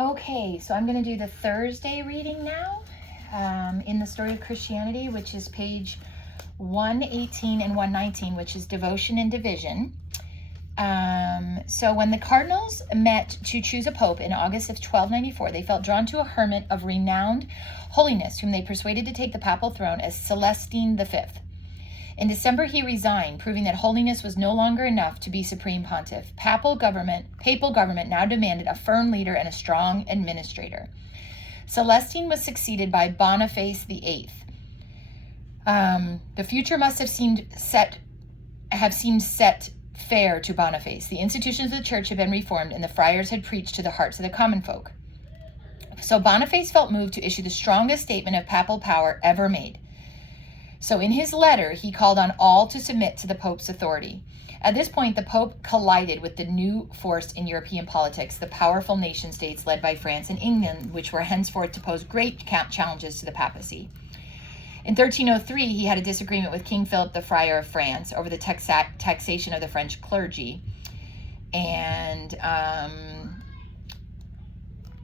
Okay, so I'm going to do the Thursday reading now in the Story of Christianity, which is page 118 and 119, which is Devotion and Division. So when the cardinals met to choose a pope in August of 1294, they felt drawn to a hermit of renowned holiness, whom they persuaded to take the papal throne as Celestine V. In December, he resigned, proving that holiness was no longer enough to be supreme pontiff. Papal government now demanded a firm leader and a strong administrator. Celestine was succeeded by Boniface VIII. The future must have seemed set fair to Boniface. The institutions of the church had been reformed, and the friars had preached to the hearts of the common folk. So Boniface felt moved to issue the strongest statement of papal power ever made. So in his letter, he called on all to submit to the Pope's authority. At this point, the Pope collided with the new force in European politics, the powerful nation states led by France and England, which were henceforth to pose great challenges to the papacy. In 1303, he had a disagreement with King Philip the Friar of France over the taxation of the French clergy. And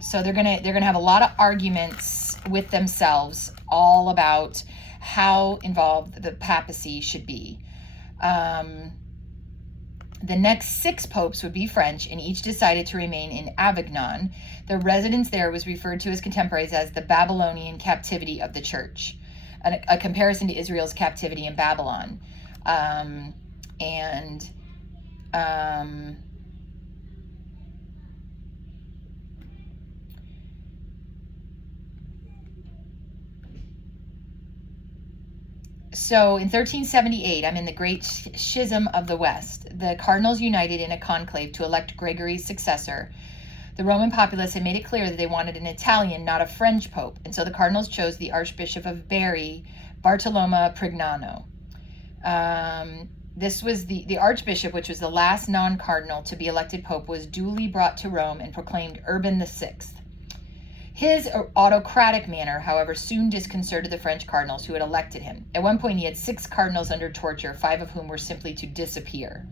so they're gonna have a lot of arguments with themselves all about how involved the papacy should be. The next 6 popes would be French, and each decided to remain in Avignon. Their residence there was referred to as contemporaries as the Babylonian captivity of the church, a comparison to Israel's captivity in Babylon. So in 1378, I'm in the Great Schism of the West. The cardinals united in a conclave to elect Gregory's successor. The Roman populace had made it clear that they wanted an Italian, not a French pope, and so the cardinals chose the Archbishop of Bari, Bartolomeo Prignano. This was the Archbishop, which was the last non-cardinal to be elected pope, was duly brought to Rome and proclaimed Urban VI. His autocratic manner, however, soon disconcerted the French cardinals who had elected him. At one point, he had 6 cardinals under torture, 5 of whom were simply to disappear.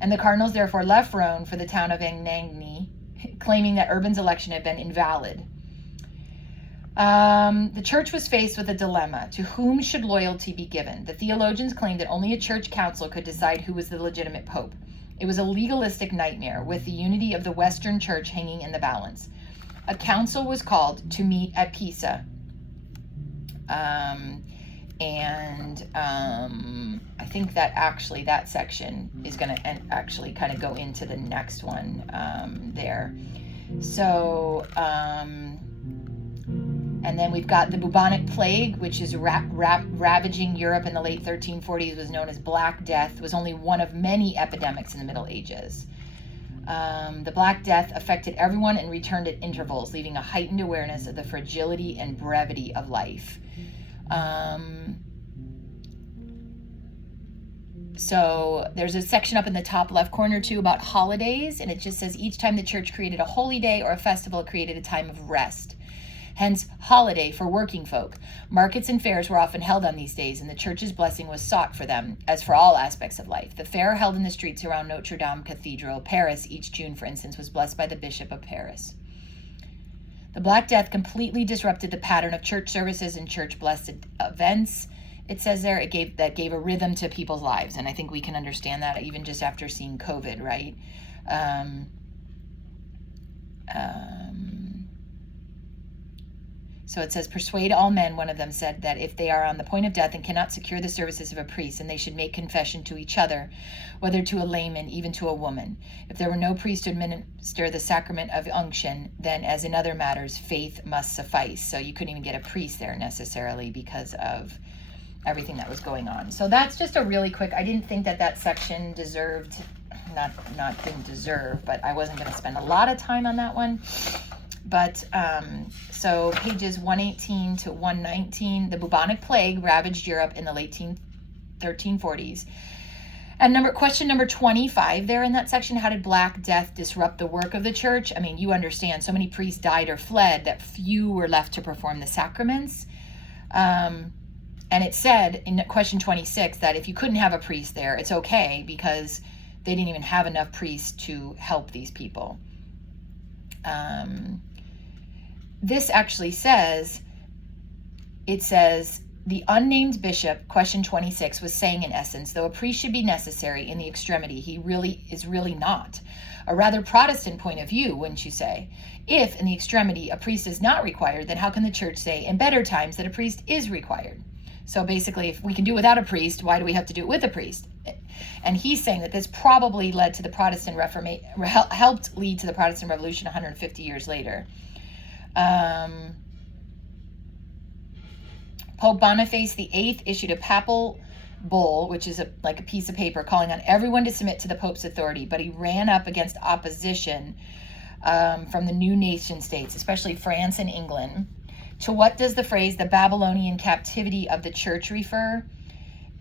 And the cardinals therefore left Rome for the town of Anagni, claiming that Urban's election had been invalid. The church was faced with a dilemma. To whom should loyalty be given? The theologians claimed that only a church council could decide who was the legitimate pope. It was a legalistic nightmare, with the unity of the Western church hanging in the balance. A council was called to meet at Pisa. I think that actually that section is going to actually kind of go into the next one there. So, and then we've got the bubonic plague, which is ravaging Europe in the late 1340s, was known as Black Death, was only one of many epidemics in the Middle Ages. The Black Death affected everyone and returned at intervals, leaving a heightened awareness of the fragility and brevity of life. So there's a section up in the top left corner too about holidays, and it just says each time the church created a holy day or a festival, it created a time of rest. Hence, holiday for working folk. Markets and fairs were often held on these days, and the church's blessing was sought for them, as for all aspects of life. The fair held in the streets around Notre Dame Cathedral, Paris, each June, for instance, was blessed by the Bishop of Paris. The Black Death completely disrupted the pattern of church services and church-blessed events. It says there it gave a rhythm to people's lives, and I think we can understand that even just after seeing COVID, right? So it says, persuade all men, one of them said, that if they are on the point of death and cannot secure the services of a priest, then they should make confession to each other, whether to a layman, even to a woman. If there were no priest to administer the sacrament of unction, then, as in other matters, faith must suffice. So you couldn't even get a priest there necessarily because of everything that was going on. So that's just a really quick, I didn't think that section deserved, didn't deserve, but I wasn't going to spend a lot of time on that one. But so pages 118 to 119, the bubonic plague ravaged Europe in the late 1340s. And question number 25 there in that section, how did Black Death disrupt the work of the church? I mean, you understand, so many priests died or fled that few were left to perform the sacraments. And it said in question 26 that if you couldn't have a priest there, it's okay because they didn't even have enough priests to help these people. this actually says, it says, the unnamed bishop, question 26, was saying in essence, though a priest should be necessary in the extremity, he is really not. A rather Protestant point of view, wouldn't you say? If, in the extremity, a priest is not required, then how can the church say in better times that a priest is required? So basically, if we can do without a priest, why do we have to do it with a priest? And he's saying that this probably led to the Protestant Reformation, helped lead to the Protestant Revolution 150 years later. Pope Boniface VIII issued a papal bull, which is like a piece of paper, calling on everyone to submit to the Pope's authority, but he ran up against opposition from the new nation states, especially France and England. To what does the phrase the Babylonian captivity of the church refer?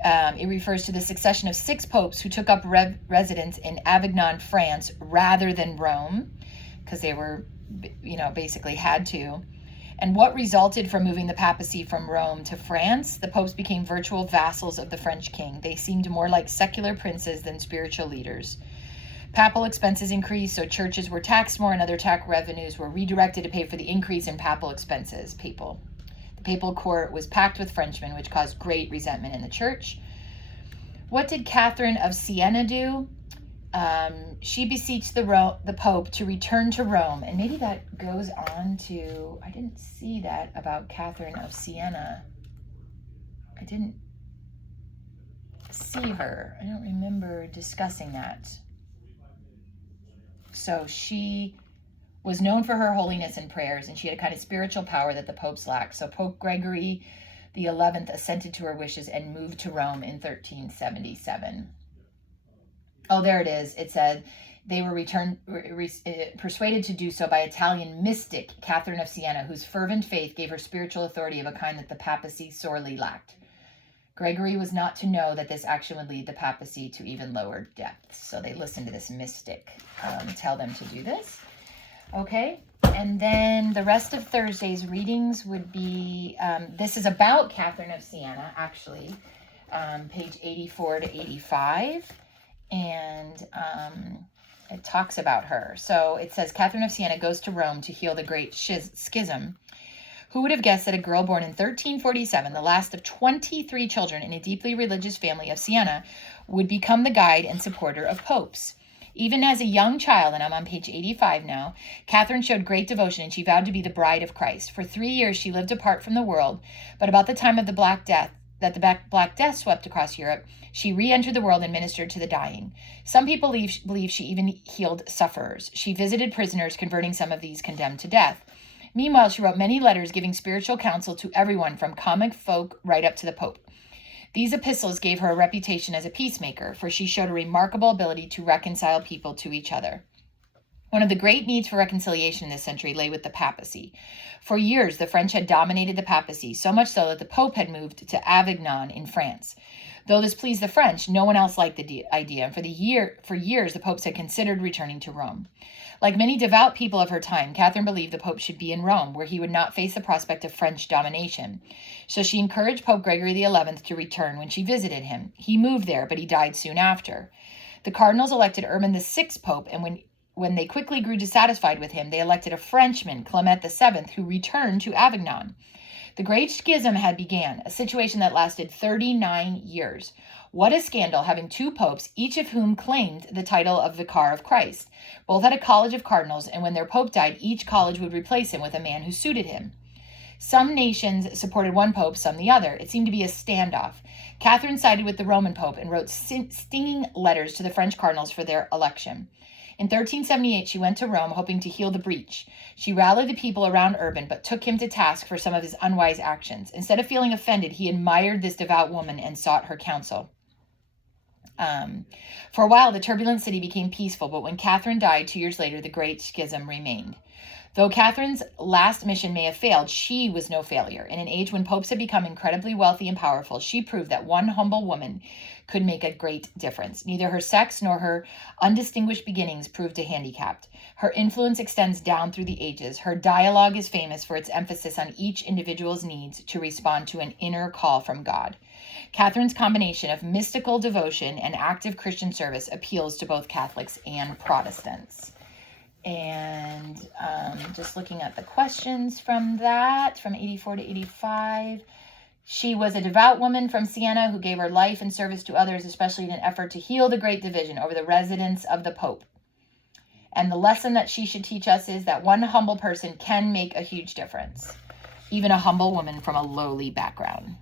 It refers to the succession of 6 popes who took up residence in Avignon, France, rather than Rome, because they were, basically had to. And what resulted from moving the papacy from Rome to France? The popes became virtual vassals of the French king. They seemed more like secular princes than spiritual leaders. Papal expenses increased, so churches were taxed more and other tax revenues were redirected to pay for the increase in papal expenses. The papal court was packed with Frenchmen, which caused great resentment in the church. What did Catherine of Siena do? She beseeched the Pope to return to Rome. And maybe that goes on to, I didn't see that about Catherine of Siena. I didn't see her. I don't remember discussing that. So she was known for her holiness and prayers, and she had a kind of spiritual power that the popes lacked. So Pope Gregory the 11th assented to her wishes and moved to Rome in 1377. Oh, there it is. It said they were persuaded to do so by Italian mystic Catherine of Siena, whose fervent faith gave her spiritual authority of a kind that the papacy sorely lacked. Gregory was not to know that this action would lead the papacy to even lower depths. So they listened to this mystic tell them to do this. Okay, and then the rest of Thursday's readings would be, this is about Catherine of Siena, actually, page 84 to 85. And it talks about her. So it says, Catherine of Siena goes to Rome to heal the great schism. Who would have guessed that a girl born in 1347, the last of 23 children in a deeply religious family of Siena, would become the guide and supporter of popes? Even as a young child, and I'm on page 85 now, Catherine showed great devotion and she vowed to be the bride of Christ. For 3 years she lived apart from the world, but about the time of the Black Death, Black Death swept across Europe, she re-entered the world and ministered to the dying. Some people believe she even healed sufferers. She visited prisoners, converting some of these condemned to death. Meanwhile, she wrote many letters giving spiritual counsel to everyone from common folk right up to the Pope. These epistles gave her a reputation as a peacemaker, for she showed a remarkable ability to reconcile people to each other. One of the great needs for reconciliation in this century lay with the papacy. For years, the French had dominated the papacy, so much so that the Pope had moved to Avignon in France. Though this pleased the French, no one else liked the idea, and for years, the popes had considered returning to Rome. Like many devout people of her time, Catherine believed the Pope should be in Rome, where he would not face the prospect of French domination. So she encouraged Pope Gregory the 11th to return when she visited him. He moved there, but he died soon after. The cardinals elected Urban VI Pope, and when they quickly grew dissatisfied with him, they elected a Frenchman, Clement VII, who returned to Avignon. The Great Schism had begun, a situation that lasted 39 years. What a scandal, having 2 popes, each of whom claimed the title of Vicar of Christ. Both had a college of cardinals, and when their pope died, each college would replace him with a man who suited him. Some nations supported one pope, some the other. It seemed to be a standoff. Catherine sided with the Roman pope and wrote stinging letters to the French cardinals for their election. In 1378, she went to Rome, hoping to heal the breach. She rallied the people around Urban, but took him to task for some of his unwise actions. Instead of feeling offended, he admired this devout woman and sought her counsel. For a while, the turbulent city became peaceful, but when Catherine died 2 years later, the Great Schism remained. Though Catherine's last mission may have failed, she was no failure. In an age when popes had become incredibly wealthy and powerful, she proved that one humble woman could make a great difference. Neither her sex nor her undistinguished beginnings proved a handicap. Her influence extends down through the ages. Her dialogue is famous for its emphasis on each individual's needs to respond to an inner call from God. Catherine's combination of mystical devotion and active Christian service appeals to both Catholics and Protestants. And just looking at the questions from that, from 84 to 85. She was a devout woman from Siena who gave her life in service to others, especially in an effort to heal the great division over the residence of the Pope. And the lesson that she should teach us is that one humble person can make a huge difference, even a humble woman from a lowly background.